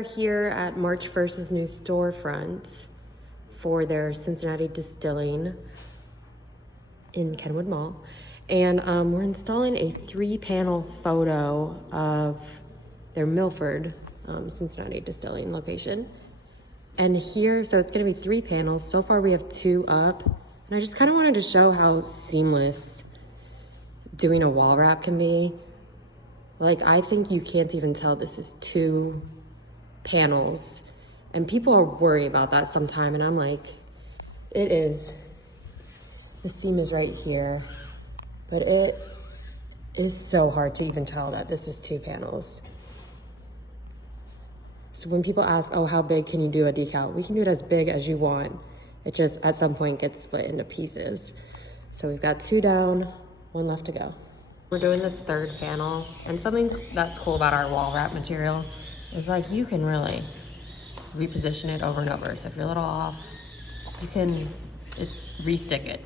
We're here at March 1st's new storefront for their Cincinnati Distilling in Kenwood Mall. And we're installing a 3-panel photo of their Milford, Cincinnati Distilling location. And here, so it's gonna be 3 panels. So far we have 2 up. And I just kind of wanted to show how seamless doing a wall wrap can be. Like, I think you can't even tell this is 2 panels. And people are worried about that sometime. And I'm like, it is. The seam is right here. But it is so hard to even tell that this is 2 panels. So when people ask, oh, how big can you do a decal? We can do it as big as you want. It just at some point gets split into pieces. So we've got 2 down, 1 left to go. We're doing this 3rd panel, and something that's cool about our wall wrap material is like you can really reposition it over and over. So if you're a little off, you can re-stick it.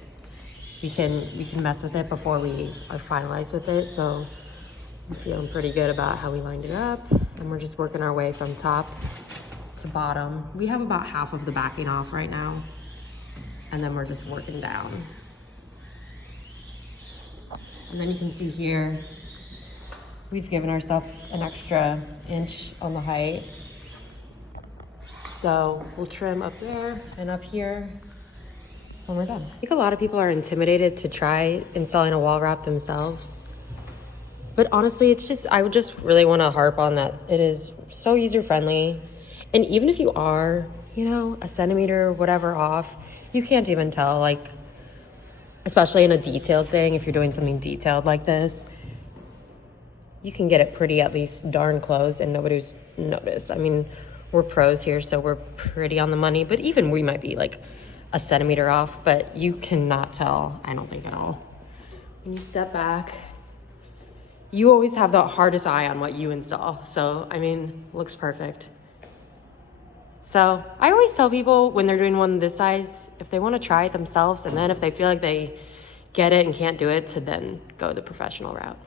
We can mess with it before we are finalized with it. So I'm feeling pretty good about how we lined it up, and we're just working our way from top to bottom. We have about half of the backing off right now, and then we're just working down. And then you can see here, we've given ourselves an extra inch on the height. So we'll trim up there and up here when we're done. I think a lot of people are intimidated to try installing a wall wrap themselves. But honestly, it's just, I would just really want to harp on that. It is so user-friendly. And even if you are, you know, a centimeter or whatever off, you can't even tell, like, especially in a detailed thing, if you're doing something detailed like this, you can get it pretty at least darn close and nobody's noticed. I mean, we're pros here, so we're pretty on the money, but even we might be like a centimeter off, but you cannot tell, I don't think, at all. When you step back, you always have the hardest eye on what you install. So, I mean, looks perfect. So I always tell people when they're doing one this size, if they want to try it themselves, and then if they feel like they get it and can't do it, to then go the professional route.